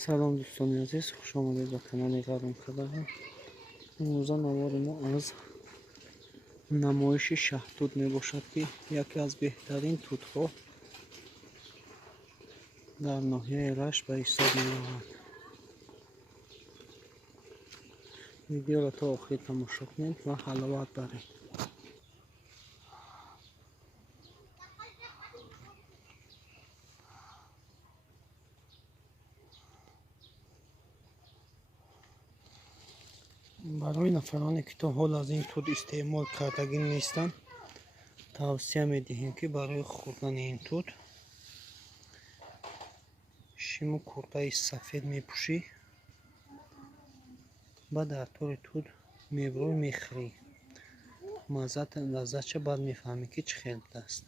سلام دوستان عزیز، خوش آمدید به کانال قدم قدم. امروز نوار ما از نمایش شهدود می باشد که یکی از بهترین توت‌ها در ناحیه رشت به حساب می رود. ویدیو را تا آخر تماشا کنید و حلاوت برید. برای نفرانی که تا حال از این توت استعمال کردگی نیستند توصیه می دهیم که برای خوردن این توت شیمو کورتای سفید می پوشی و در طور توت میبروی میخری. مزت لذت چه بعد میفهمی که چه خیلی است.